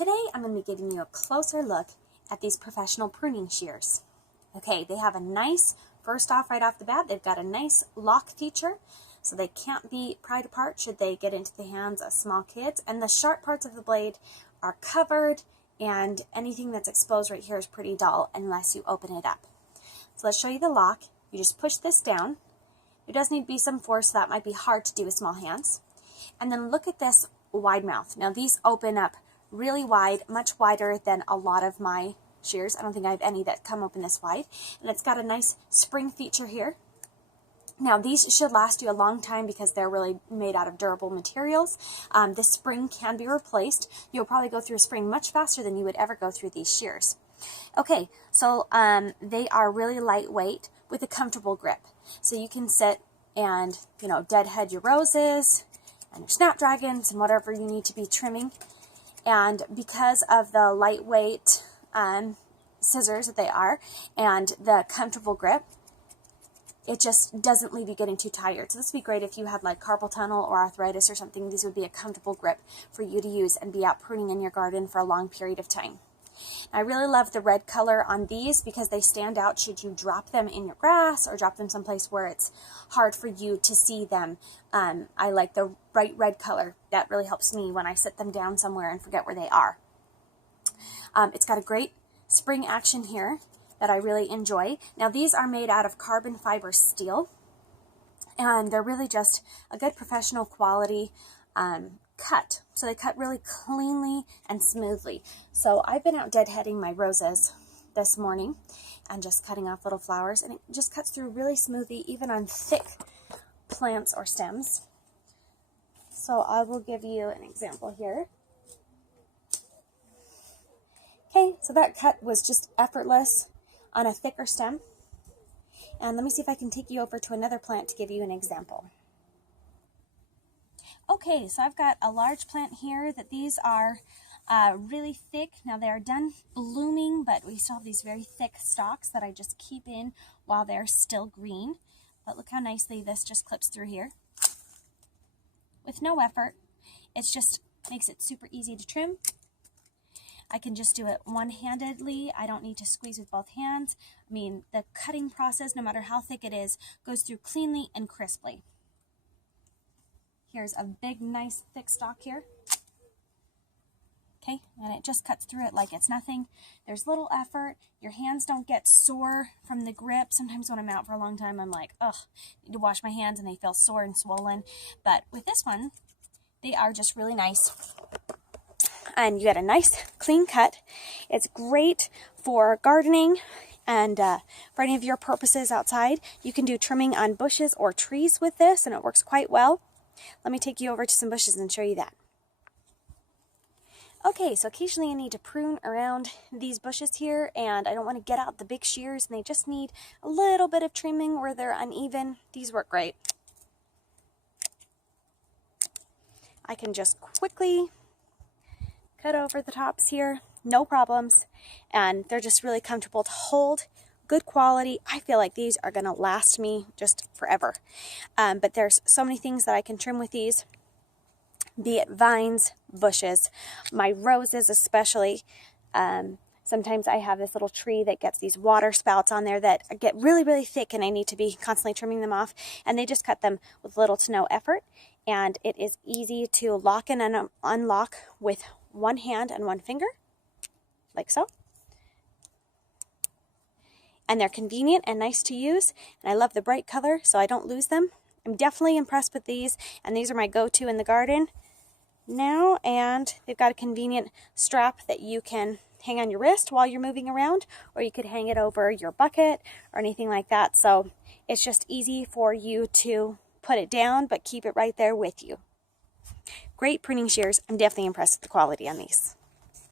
Today I'm going to be giving you a closer look at these professional pruning shears. Okay, they have a nice, first off, right off the bat, they've got a nice lock feature, so they can't be pried apart should they get into the hands of small kids. And the sharp parts of the blade are covered, and anything that's exposed right here is pretty dull unless you open it up. So let's show you the lock. You just push this down. There does need to be some force, so that might be hard to do with small hands. And then look at this wide mouth. Now these open up really wide, much wider than a lot of my shears. I don't think I have any that come open this wide. And it's got a nice spring feature here. Now these should last you a long time because they're really made out of durable materials. The spring can be replaced. You'll probably go through a spring much faster than you would ever go through these shears. Okay, so they are really lightweight with a comfortable grip. So you can sit and, deadhead your roses and your snapdragons and whatever you need to be trimming. And because of the lightweight scissors that they are and the comfortable grip, it just doesn't leave you getting too tired. So this would be great if you had like carpal tunnel or arthritis or something. These would be a comfortable grip for you to use and be out pruning in your garden for a long period of time. I really love the red color on these because they stand out should you drop them in your grass or drop them someplace where it's hard for you to see them. I like the bright red color. That really helps me when I sit them down somewhere and forget where they are. It's got a great spring action here that I really enjoy. Now these are made out of carbon fiber steel, and they're really just a good professional quality cut. So they cut really cleanly and smoothly. So I've been out deadheading my roses this morning and just cutting off little flowers, and it just cuts through really smoothly even on thick plants or stems. So I will give you an example here. Okay, so that cut was just effortless on a thicker stem. And let me see if I can take you over to another plant to give you an example. Okay, so I've got a large plant here that these are really thick. Now they are done blooming, but we still have these very thick stalks that I just keep in while they're still green. But look how nicely this just clips through here. With no effort, it just makes it super easy to trim. I can just do it one-handedly. I don't need to squeeze with both hands. I mean, the cutting process, no matter how thick it is, goes through cleanly and crisply. Here's a big, nice, thick stalk here. Okay, and it just cuts through it like it's nothing. There's little effort. Your hands don't get sore from the grip. Sometimes when I'm out for a long time, I'm like, ugh, I need to wash my hands, and they feel sore and swollen. But with this one, they are just really nice. And you get a nice, clean cut. It's great for gardening and for any of your purposes outside. You can do trimming on bushes or trees with this, and it works quite well. Let me take you over to some bushes and show you that. Okay, so occasionally I need to prune around these bushes here, and I don't want to get out the big shears, and they just need a little bit of trimming where they're uneven. These work great. I can just quickly cut over the tops here, no problems, and they're just really comfortable to hold. Good quality. I feel like these are going to last me just forever. But there's so many things that I can trim with these, be it vines, bushes, my roses especially. Sometimes I have this little tree that gets these water spouts on there that get really, really thick, and I need to be constantly trimming them off. And they just cut them with little to no effort. And it is easy to lock and unlock with one hand and one finger, like so. And they're convenient and nice to use, and I love the bright color, so I don't lose them. I'm definitely impressed with these, and these are my go-to in the garden now. And they've got a convenient strap that you can hang on your wrist while you're moving around, or you could hang it over your bucket or anything like that. So it's just easy for you to put it down, but keep it right there with you. Great pruning shears. I'm definitely impressed with the quality on these.